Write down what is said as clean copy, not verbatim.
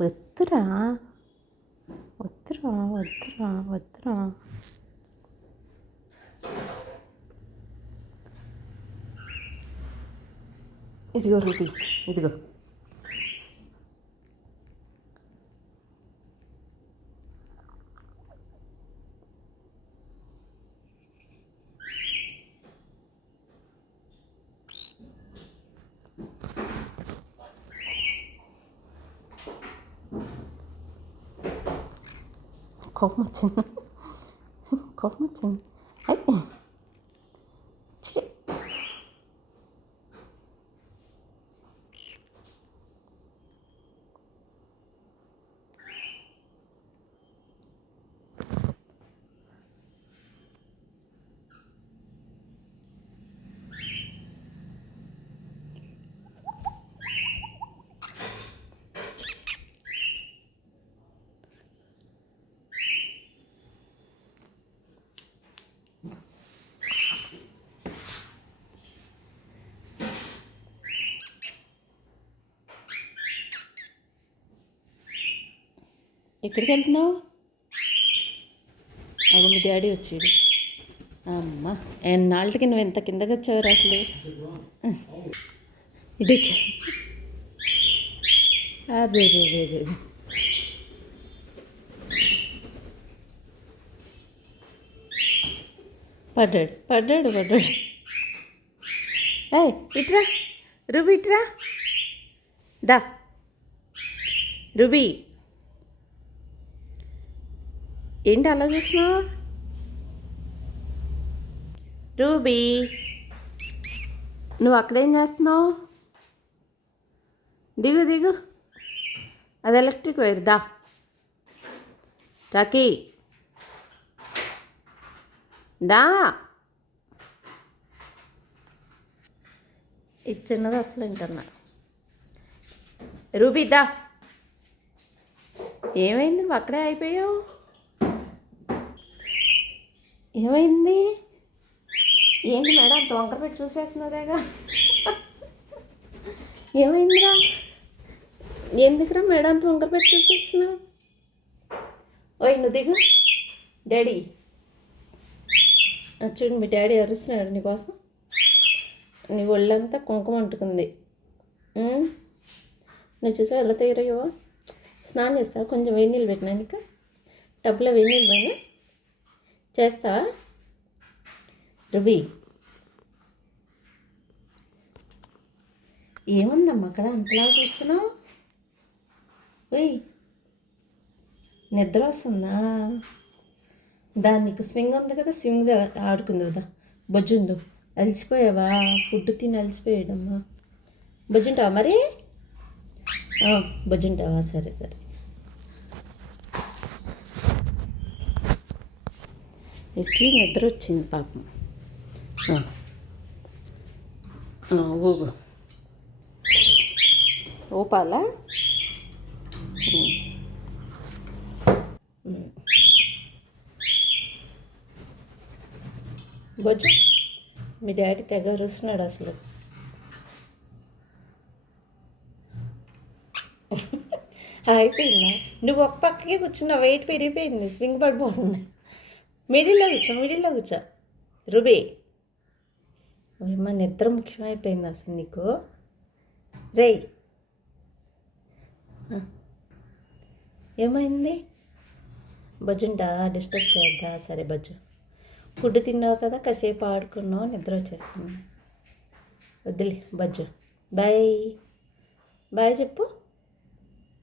వద్దురా వద్దురా వద్దురా వద్దురా. ఇదిగో రూపీ, ఇదిగో. కోపం వచ్చింది, కోపం వచ్చింది. ఎక్కడికి వెళ్తున్నావు? అవి మీ డాడీ వచ్చాడు. అమ్మ, ఎన్నాళ్ళకి నువ్వు ఎంత కిందకి వచ్చావురా అసలు. ఇడికి అదే అదే అదే అదే పడ్డాడు పడ్డాడు పడ్డాడు. ఏయ్ ఇట్రా రూబీ, ఇట్రా దా. రూబీ, ఏంటి అలా చూస్తున్నావు? రూబీ, నువ్వు అక్కడేం చేస్తున్నావు? దిగు దిగు, అది ఎలక్ట్రిక్ వైర్. దా రాకీ, దా. ఇది చిన్నది అసలు ఏంటన్నా. రూబీ దా. ఏమైంది, నువ్వు అక్కడే అయిపోయావు? ఏమైంది? ఏంటి మేడం అంత వంకర పెట్టి చూసేస్తున్నదేగా? ఏమైందిరా? ఎందుకురా మేడం అంత వంకర పెట్టి చూసేస్తున్నావు? ఓయ్ నువ్వు దిగు. డాడీ చూడు, మీ డాడీ అరుస్తున్నాడు నీకోసం. నీ ఒళ్ళంతా కుంకుమ అంటుకుంది. నువ్వు చూసావు ఎలా తయారయ్యావో? స్నానం చేస్తావా? కొంచెం వేడి నీళ్ళు పెట్టినా నీకు, టబ్లో వేడి నీళ్ళు పోయినా చేస్తావా? రవి, ఏముందమ్మా అక్కడ అంతలా చూస్తున్నావు? ఓయ్ నిద్ర వస్తుందా? దాన్ని నీకు స్వింగ్ ఉంది కదా, స్వింగ్ ఆడుకుంది కదా. బొజ్జుందు, అలసిపోయావా? ఫుడ్ తిని అలసిపోయాడమ్మా. బొజ్జుంటావా మరి? బొజ్జుంటావా? సరే సరే. ఎక్కి నిద్ర వచ్చింది పాపం. ఊగు, ఊపాలా? బొజ్జు, మీ డాడీ తెగ అరుస్తున్నాడు అసలు. అయిపోయిందా? నువ్వు ఒక పక్కకే కూర్చున్నావు, వెయిట్ పెరిగిపోయింది, స్వింగ్ పడిపోతుంది. మిడిల్లో కూర్చో, మిడిల్లో కూర్చో. రూబీ, ఏమో నిద్ర ముఖ్యమైపోయింది అసలు నీకు. రేయ్ ఏమైంది? బజ్జుంటా? డిస్టర్బ్ చేయొద్దా? సరే బజ్జు, ఫుడ్ తిన్నావు కదా, కాసేపు ఆడుకున్నావు, నిద్ర వచ్చేస్తుంది. వద్దులే బజ్జు. బాయ్ బాయ్ చెప్పు.